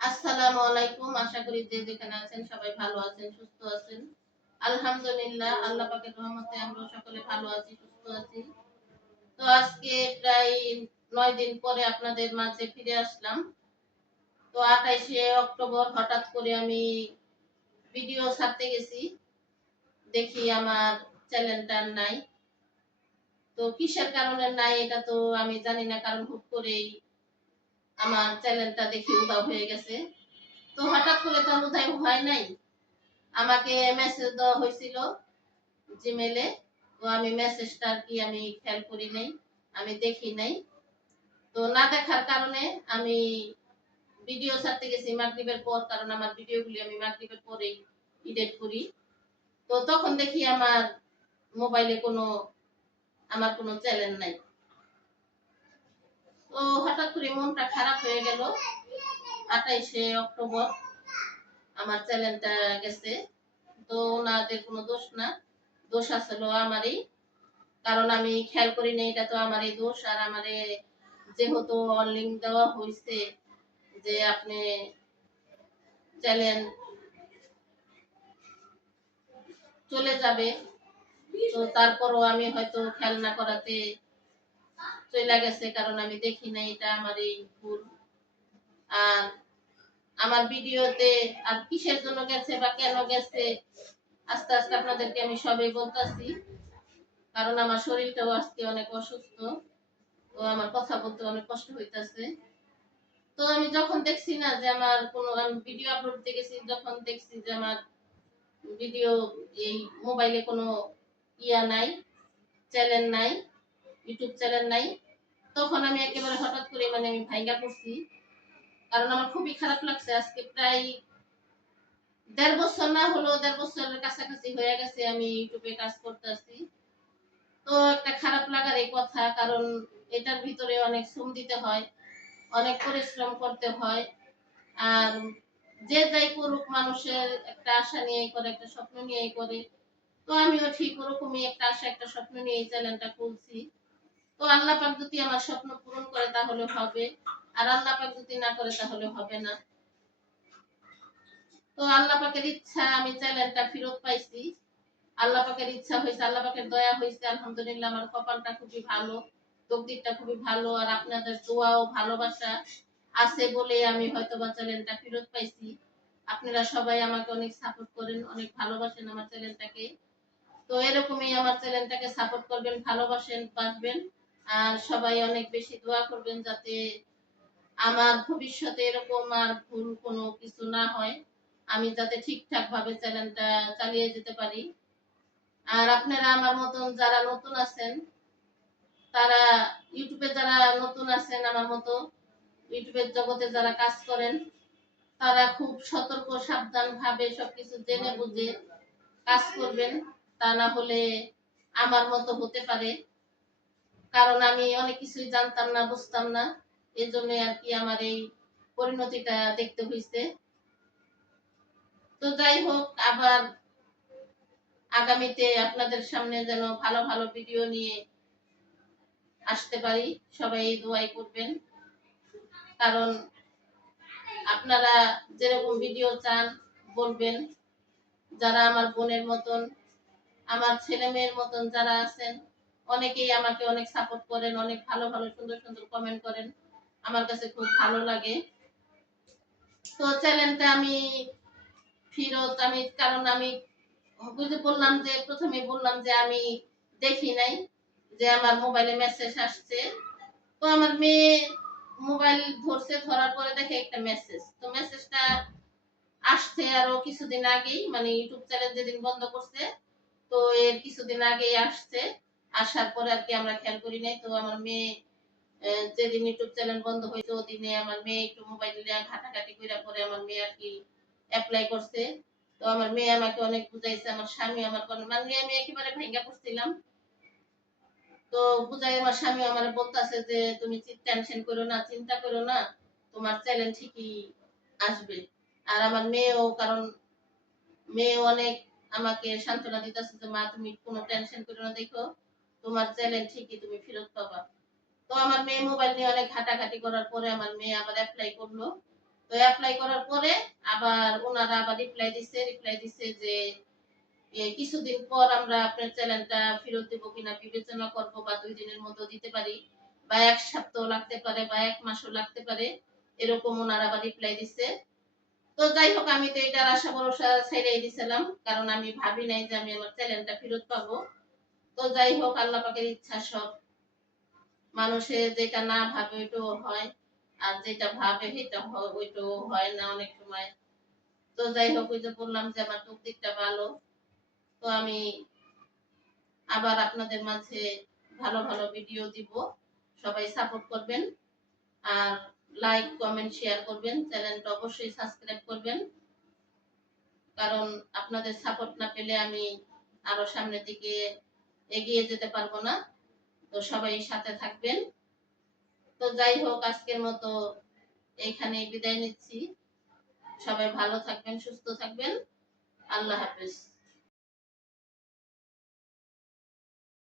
আসসালামু আলাইকুম। আশা করি যে যেখানে আছেন সবাই ভালো আছেন, সুস্থ আছেন। আলহামদুলিল্লাহ, আল্লাহ পাকের রহমতে আমরা সকলে ভালো আছি, সুস্থ আছি। তো আজকে প্রায় নয় দিন পরে আপনাদের মাঝে ফিরে আসলাম। তো আঠাইশে অক্টোবর হঠাৎ করে আমি ভিডিও ছাড়তে গেছি। দেখি আমার চ্যানেলটা নাই। তো কিসের কারণে নাই এটা তো আমি জানি না, কারণ হুট করেই আমার চ্যানেলটা দেখি উধাও হয়ে গেছে। তো হঠাৎ করে তো আর হয় নাই। আমাকে মেসেজ দেওয়া হয়েছিল জিমেলে তো আমি মেসেজটা আর কি আমি খেয়াল করি নাই, আমি দেখি নাই। তো না দেখার কারণে আমি ভিডিও ছাড়তে গেছি মাগরিবের পর, কারণ আমার ভিডিওগুলি আমি মাগরিবের পরেই এডিট করি। তো তখন দেখি আমার মোবাইলে কোনো, আমার কোনো চ্যানেল নাই। করে মনটা খারাপ হয়ে গেল। আঠাইশে অক্টোবর আমার চ্যানেলটা গেছে। তো ওনাদের কোনো দোষ না। দোষ আসলো আমারই। কারণ আমি খেয়াল করি না এটা তো আমারই দোষ। আর আমারে যেহেতু অনলিঙ্ক দেওয়া হয়েছে যে আপনি চ্যানেল চলে যাবে, তো তারপরও আমি হয়তো খেয়াল না করাতে চলে গেছে, কারণ আমি দেখি না এটা আমার এই ভুল। আর আমার ভিডিওতে আর কিসের জন্য গেছে বা কেন গেছে, আস্তে আস্তে আপনাদেরকে আমি সবই বলতাছি। কারণ আমার শরীরটাও আজকে অনেক অসুস্থ, তো আমার কথা বলতে অনেক কষ্ট হইতাছে। তো আমি যখন দেখছি না যে আমার কোনো, আমি ভিডিও আপলোড দিতে গেছি, যখন দেখছি যে আমার ভিডিও এই মোবাইলে কোনো ইয়া নাই চ্যানেল নাই ইউটিউব চ্যানেল নাই, তখন আমি একেবারে হঠাৎ করে মানে আমি ভাইঙ্গা পড়ছি। কারণ আমার খুবই খারাপ লাগছে, আজকে প্রায় দেড় বছর না হলো দেড় বছরের কাছাকাছি হয়ে গেছে আমি ইউটিউবে কাজ করতেছি তো একটা খারাপ লাগার এই কথা, কারণ এটার ভিতরে অনেক শ্রম দিতে হয়, অনেক পরিশ্রম করতে হয়। আর যে যাই করুক, মানুষের একটা আশা নিয়ে করে, একটা স্বপ্ন নিয়ে করে। তো আমিও ঠিক ওরকমই একটা আশা, একটা স্বপ্ন নিয়ে এই চ্যানেলটা খুলছি। তো আল্লাহ পাক যদি আমার স্বপ্ন পূরণ করে তাহলে হবে, আর আল্লাহ পাক যদি না করে তাহলে হবে না। তো আল্লাহ পাকের ইচ্ছা, আমি চ্যানেলটা ফেরত পাইছি। আল্লাহ পাকের ইচ্ছা হয়েছে, আল্লাহ পাকের দয়া হয়েছে, আলহামদুলিল্লাহ আমার কপালটা খুবই ভালো, তকদিরটা খুবই ভালো, আর আপনাদের দোয়া ও ভালোবাসা আছে বলে আমি হয়তো বা চ্যানেলটা ফেরত পাইছি। আপনারা সবাই আমাকে অনেক সাপোর্ট করেন, অনেক ভালোবাসেন আমার চ্যানেলটাকে। তো এরকমই আমার চ্যানেলটাকে সাপোর্ট করবেন, ভালোবাসেন, বাসবেন। আর সবাই অনেক বেশি দোয়া করবেন যাতে আমার ভবিষ্যতে এরকম আর ভুল কোনো কিছু না হয়। আমি যাতে ঠিকঠাক ভাবে চ্যানেলটা চালিয়ে যেতে পারি। আর আপনারা আমার মতন যারা নতুন আছেন, তারা ইউটিউবে যারা নতুন আছেন আমার মতো, ইউটিউবের জগতে যারা কাজ করেন, তারা খুব সতর্ক সাবধান ভাবে সবকিছু জেনে বুঝে কাজ করবেন। তা না হলে আমার মতো হতে পারে। কারণ আমি অনেক কিছুই জানতাম না, বুঝতাম না। এই জন্য আর কি আমার এই পরিণতিটা দেখতে হয়েছে তো যাই হোক, আবার আগামীতে আপনাদের সামনে যেন ভালো ভালো ভিডিও নিয়ে আসতে পারি, সবাই দোয়াই করবেন। কারণ আপনারা যেরকম ভিডিও চান, বলবেন। যারা আমার বোনের মতন, আমার ছেলে মেয়ের মতন যারা আছেন অনেকেই আমাকে অনেক সাপোর্ট করেন, অনেক ভালো ভালো, সুন্দর সুন্দর কমেন্ট করেন। আমার কাছে খুব ভালো লাগে। তো চ্যানেলটা আমি ফিরত আমি, কারণ আমি বুঝে বললাম যে প্রথমে বললাম যে আমি দেখি নাই যে আমার মোবাইলে মেসেজ আসছে। তো আমার মেয়ে মোবাইল ধরছে, ধরার পরে দেখে একটা মেসেজ তো মেসেজটা আসছে আরও কিছুদিন আগেই মানে ইউটিউব চ্যানেল যেদিন বন্ধ করছে, তো এর কিছুদিন আগেই আসছে। আসার পরে আর কি আমরা খেয়াল করি নাই। তো আমার মেয়ে যেদিন ইউটিউব চ্যানেল বন্ধ হয়েছে ওদিনে আমার মেয়ে একটু মোবাইল নিয়ে ঘাটাঘাটি করে পরে আমার মেয়ে আর কি অ্যাপ্লাই করছে। তো আমার মেয়ে আমাকে অনেক বুঝাইছে, আমার স্বামী আমার কোনো মানে আমি একেবারে ভেঙ্গা পড়ছিলাম। তো বুঝাই আমার স্বামী আমার বলতেছে যে, তুমি টেনশন করো না, চিন্তা করো না, তোমার চ্যালেঞ্জ ঠিকই আসবে। আর আমার মেয়েও, কারণ মেয়ে অনেক আমাকে সান্ত্বনা দিতেছে যে, মা, তুমি কোনো টেনশন করো না, দেখো। তোমার চ্যালেঞ্জ ঠিকই তুমি ফেরত পাবা। তো আমার মেয়ে মোবাইল নিয়ে অনেক ঘাটাঘাটি করার পরে আমার মেয়ে আবার অ্যাপ্লাই করল। তো অ্যাপ্লাই করার পরে আবার ওনারা আবার রিপ্লাই দিছে রিপ্লাই দিছে যে কিছুদিন পর আমরা আপনার চ্যানেলটা ফেরত দেবো কিনা বিবেচনা করব বা দুই দিনের মধ্যে দিতে পারি বা এক সপ্তাহ লাগতে পারে বা এক মাসও লাগতে পারে, এরকম ওনারা আবার রিপ্লাই দিছে। তো যাই হোক, আমি তো এটার আশা ভরসা ছেড়েই দিছিলাম, কারণ আমি ভাবি নাই যে আমি আমার চ্যানেলটা ফেরত পাবো। তো যাই হোক, আল্লাহ পাকের ইচ্ছা সব। মানুষের যেটা না ভাবে ওইটাও হয়, আর যেটা ভাবে সেটা ওইটাও হয় না অনেক সময়। তো যাই হোক, ওই যে বললাম যে আমার চোখ দিকটা ভালো। তো আমি আবার আপনাদের মাঝে ভালো ভালো ভিডিও দিব। সবাই সাপোর্ট করবেন। আর লাইক কমেন্ট শেয়ার করবেন। চ্যানেলটা অবশ্যই সাবস্ক্রাইব করবেন। কারণ আপনাদের সাপোর্ট না পেলে আমি আরও সামনের দিকে এগিয়ে যেতে পারব না। তো সবাই সাথে থাকবেন। তো যাই হোক, আজকের মতো এখানে বিদায় নিচ্ছি। সবাই ভালো থাকবেন, সুস্থ থাকবেন। আল্লাহ হাফেজ।